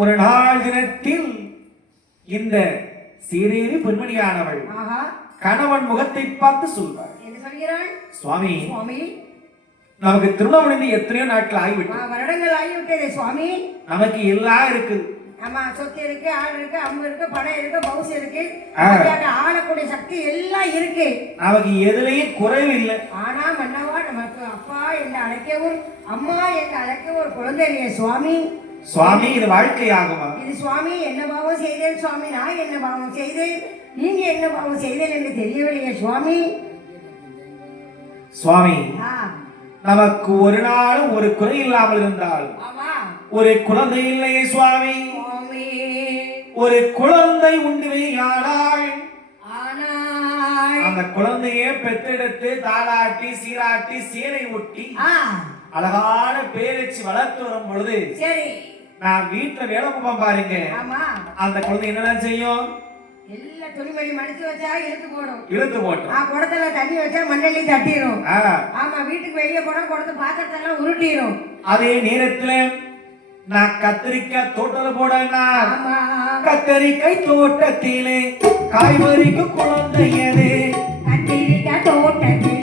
ஒரு நாள் தினத்தில் இந்த சீரேவி பெண்மணியானவள் கணவன் முகத்தை பார்த்து சொல்வார். என்ன சொல்கிறாள்? சுவாமி, சுவாமி, நமக்கு திருமணம் முடிந்து எத்தனையோ நாட்கள் ஆகிவிட்டது. வருடங்கள் ஆகிவிட்டது சுவாமி. நமக்கு எல்லாம் இருக்குது. ஆமா, சொத்து இருக்கு, ஆள் இருக்கு, அம்பு இருக்கு, பணம் இருக்கு, பவுஸ் இருக்கு, ஆளக்கூடிய சக்தி எல்லாம் இருக்கு. நமக்கு எதுலையும் குறைவு இல்லை. ஆனா மன்னவா, நமக்கு அப்பா என்று அழைக்கவும் அம்மா என்று அழைக்கவும் ஒரு குழந்தை இல்லையே சுவாமி. சுவாமி, இது வாழ்க்கையாகுமா? இது சுவாமி என்ன பாவம் செய்தேன் சுவாமி, நான் என்ன பாவம் செய்தேன், நீங்க என்ன பாவம் செய்தேன் என்று தெரியவில்லையே சுவாமி. சுவாமி, நமக்கு ஒரு நாளும் ஒரு குறை இல்லாமல் இருந்தால் ஒரு குழந்தை இல்லையே சுவாமி. ஒரு குழந்தை உண்டுமையானால் அந்த குழந்தையே பெற்றெடுத்து தாளாட்டி சீராட்டி சீரை ஒட்டி அழகான பேரச்சு வளர்த்து வரும் பொழுது நான் வீட்டுல வேலை பார்ப்பேன் பாருங்க. அந்த குழந்தை என்னதான் செய்யும்? எல்லா துணிமணி மடிச்சு வச்சா இழுத்து போடும். குடத்துல தண்ணி வச்சா மண்ணெல்லி தட்டிடும். ஆமா, வீட்டுக்கு வெளியே போனா குடத்து பாத்திரத்தெல்லாம் உருட்டிடும். அதே நேரத்துல நான் கத்திரிக்காய் தோட்டத்துல போடனா, கத்திரிக்காய் தோட்டத்திலே காய்கறிக்கு குழந்தை எது